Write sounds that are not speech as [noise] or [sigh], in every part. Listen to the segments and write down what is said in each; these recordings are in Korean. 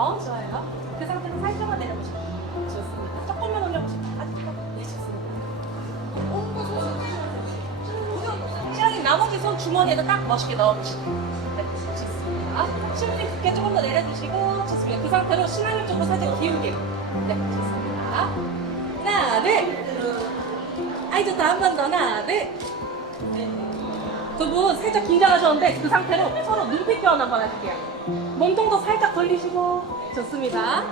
어, 좋아요. 그 상태로 살짝만 내려보시고. 좋습니다. 조금만 올려보시고. 아주 조금. 네, 좋습니다. 시랑이 나머지 손 주머니에다 딱 멋있게 넣어주시고. 네, 좋습니다. 심지 두께 조금 더 내려주시고. 좋습니다. 그 상태로 신앙을 쪽으로 살짝 기울게. 네, 좋습니다. 하나, 둘. 아이, 좋다. 한 번 더. 하나, 둘. 두 분 살짝 긴장하셨는데 그 상태로 서로 눈빛 교환 한번 하실게요. 몸통도 살짝 돌리시고. 좋습니다.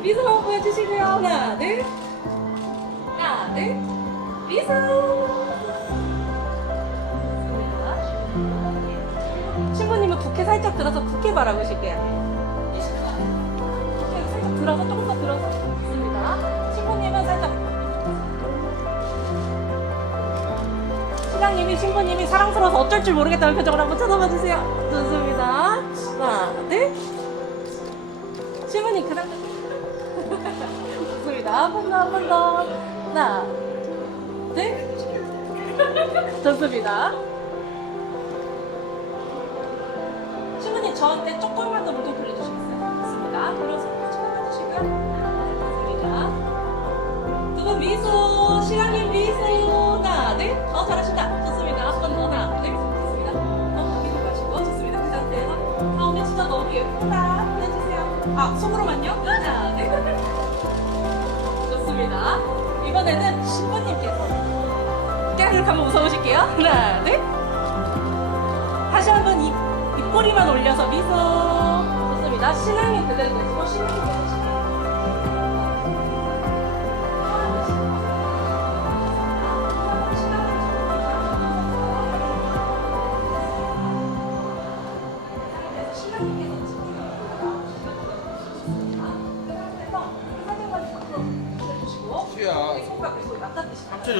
미소 한번 보여주시고요. 하나, 둘. 하나, 둘. 미소. 신부님은 부케 살짝 들어서 부케 바라보실게요. 부케 살짝 들어서 조금 더 들어서 신랑님이 신부님이 사랑스러워서 어쩔 줄 모르겠다는 표정을 한번 쳐다봐 주세요. 좋습니다. 하나, 둘. 신부님 그 상태. 좋습니다. 한번 더, 한 번 더. 하나, 둘. 좋습니다. 신부님 저한테 조금만 더 물좀 돌려주시겠어요? 좋습니다. 들어서 쳐다봐주시고요. 좋습니다. 두분 미소, 신랑님 미소. 잘하신다. 좋습니다. 한번 더. 하나, 둘. 좋습니다. 어, 미소 마시고. 좋습니다. 그 상태에서. 아, 오늘 진짜 너무 예쁘다. 해주세요. 아, 속으로만요? 하나, 둘. [laughs] 좋습니다. 이번에는 신부님께서 깨르륵 한번 웃어보실게요. 하나, 둘. 다시 한번 입, 입꼬리만 올려서 미소. 좋습니다. 신랑이 그대로 되시고, 신랑이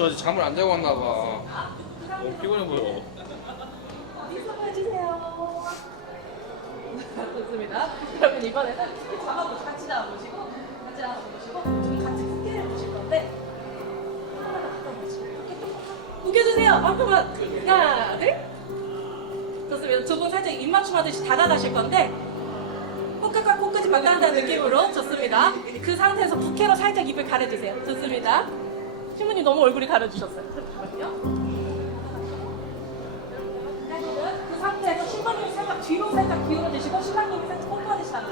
어제 잠을 안 자고 왔나 봐. 너무 피곤해 보여. [laughs] 좋습니다. 여러분 이번에는 스키 잡아보시고 같이 잡아보시고 같이 잡아보시고 좀 같이 스키를 보실 건데 보시고 이렇게 조금 구겨주세요. 한번만 하나 둘 좋습니다. 두 분 살짝 입맞춤 하듯이 다가가실 건데 코끝과 코끝이 만난다는 느낌으로 좋습니다. 그 상태에서 부케로 살짝 입을 가려주세요. 좋습니다. 신부님 너무 얼굴이 가려주셨어요. 그 상태에서 신부님이 살짝 뒤로 살짝 기울어주시고 신랑님이 살짝 나가주세요.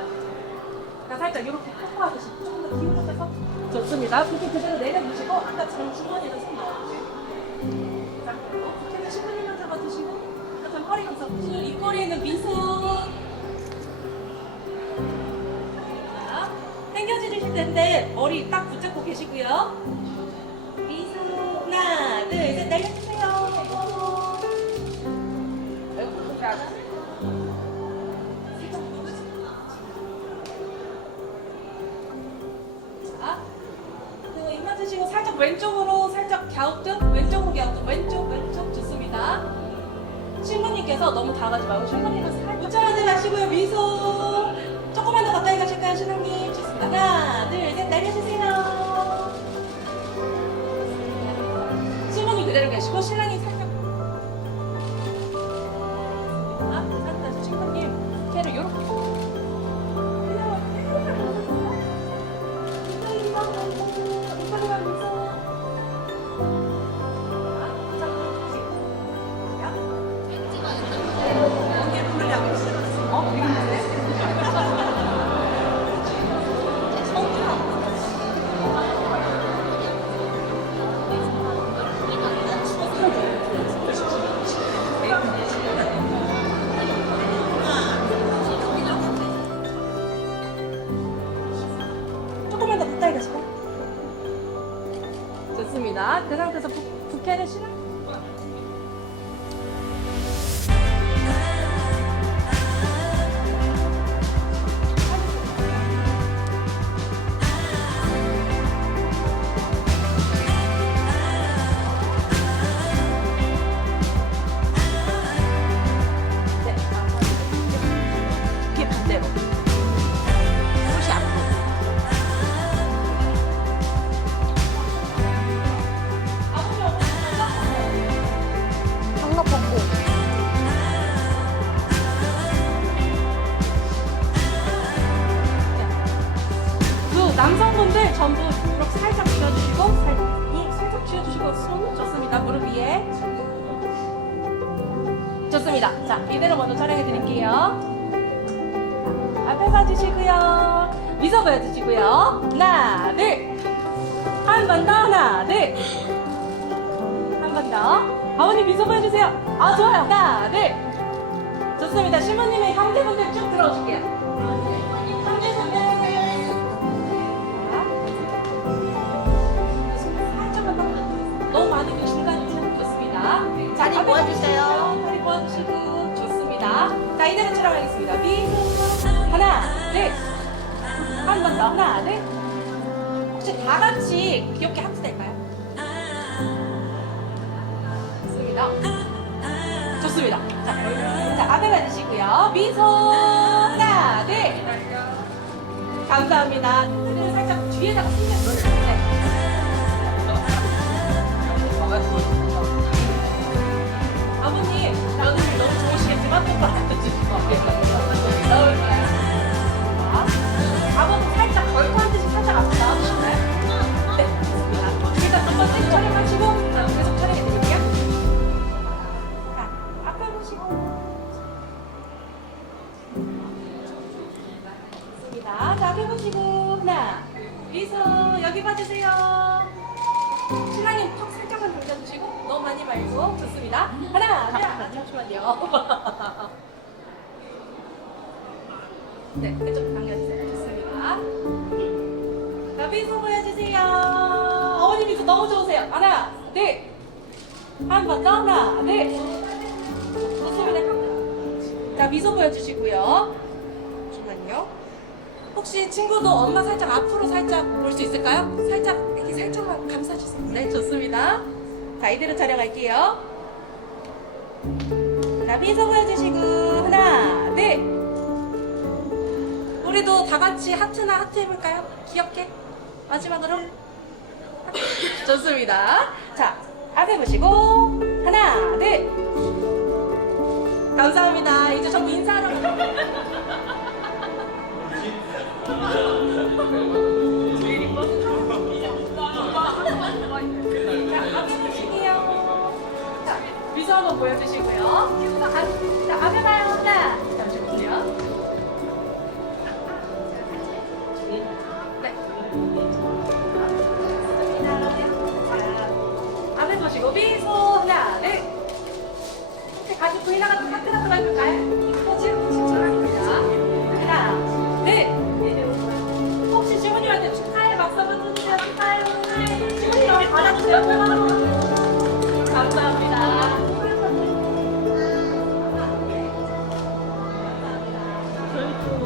그러니까 살짝 이렇게 뽀뽀하듯이 조금 더 기울어져서 좋습니다. 그렇게 그대로 내려주시고 아까 전 주머니에다 손 넣어주세요. 자, 부캐는 신부님만 잡아주시고 그다음 허리 감싸 주 입꼬리에는 미소 자, 당겨주실 텐데 머리 딱 붙잡고 계시고요 왼쪽으로 살짝 갸우뚱, 왼쪽으로 갸우뚱, 왼쪽, 왼쪽 좋습니다. 신부님께서 너무 다 가지 말고 신부님은 살짝 웃자하지 마시고요. 미소. 조금만 더 가까이 가실까요, 신부님? 좋습니다. 하나, 둘, 셋, 날려주세요. 신부님 그대로 계시고 신랑이 살짝 아, 살짝 신부님 걔를 이렇게 좋습니다. 그 상태에서 부, 부캐를 실어. 보여주시고요? 하나 둘 한 번 더 하나 둘 한 번 더. 아버님 미소 보여주세요. 아 좋아요. 하나 둘. 좋습니다. 신부님의 형제분들 쭉 들어오실게요. 형제분들. 살짝만 더. 너무 많이 중간이 좋습니다. 자, 다리 모아주세요. 다리 모아주시고. 좋습니다. 자, 이대로 촬영하겠습니다. 미소 하나, 둘, 한번더 하나, 둘. 혹시 다 같이 귀엽게 하트 될까요? 좋습니다. 좋습니다. 자, 자 앞에 가주시고요. 미소 하나, 둘. 감사합니다. 그리고 살짝 뒤에다가 숨겨주세요. 네. 아버님, 며느리 너무 좋으시겠지만 똑바로 앉아주시고 나올까요? 네, 그쪽 당겨주세요. 좋습니다. 자, 미소 보여주세요. 어머니 미소 너무 좋으세요. 하나, 둘. 한번 더, 하나, 둘. 좋습니다. 자, 미소 보여주시고요. 잠시만요. 혹시 친구도 엄마 살짝 앞으로 살짝 볼 수 있을까요? 살짝 이렇게 살짝만 감싸주세요. 네, 좋습니다. 자, 이대로 촬영할게요. 자, 미소 보여주시고 우리도 다 같이 하트나 하트 해볼까요? 귀엽게 마지막으로. [laughs] 좋습니다. 자, 앞에 보시고 하나, 둘. 감사합니다. 이제 전부 인사하러. 자, 앞에 보시고요. 자, 미소 한번 보여주시고요. 자, 가- 자, 앞에 봐요. 하나.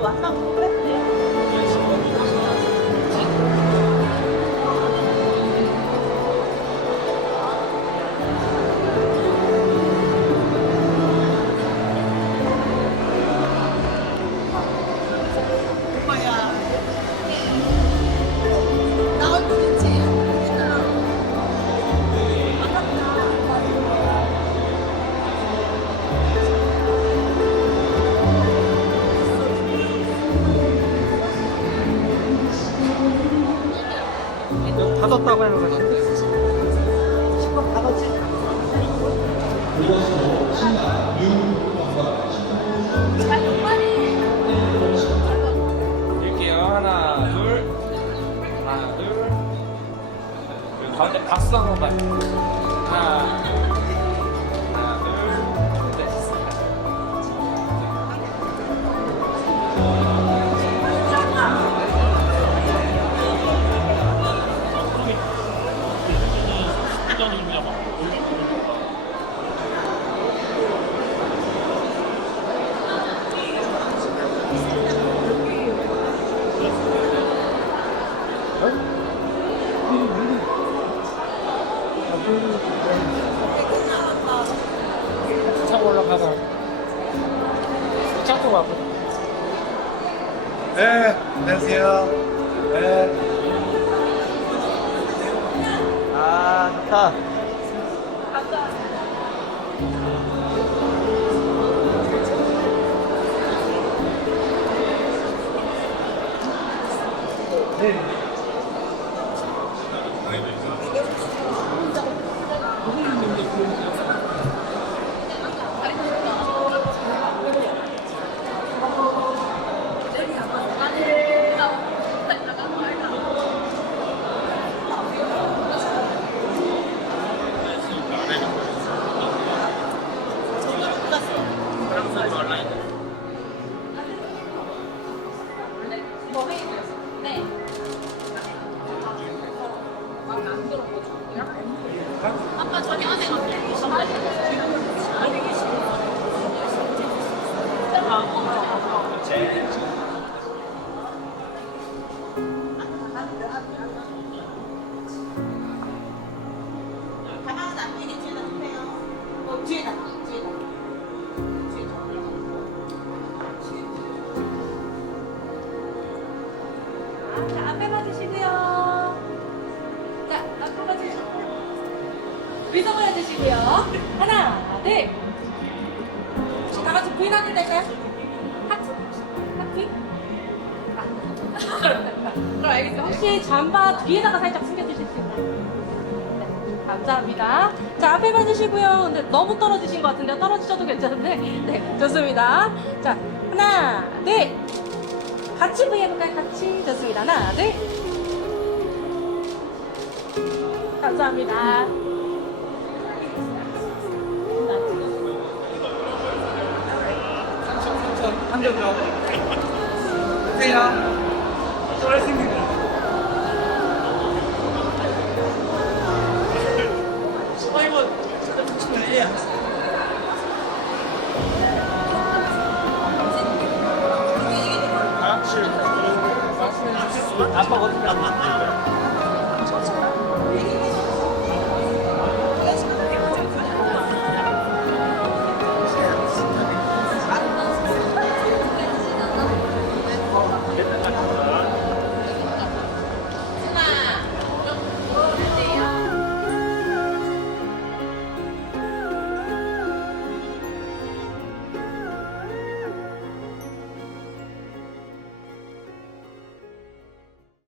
저희 যত্ন করে 차고 올라가서 차고 가고. 네, 안녕하세요. 네. 아 좋다. 아까 전에 안에 가방은 미소 보여주시고요. 하나, 둘. 다 같이 부인 하트 될까요? 하트? 하트? 아. [laughs] 그럼 알겠습니다. 혹시 잠바 뒤에다가 살짝 숨겨주실 수 있나요? 네, 감사합니다. 자, 앞에 봐주시고요. 근데 너무 떨어지신 것 같은데 떨어지셔도 괜찮은데. 네, 좋습니다. 자, 하나, 둘. 같이 V 해볼까요? 같이 좋습니다. 하나, 둘. 감사합니다. 감정적. 보세요. 잘생긴 아빠 어디 갔나?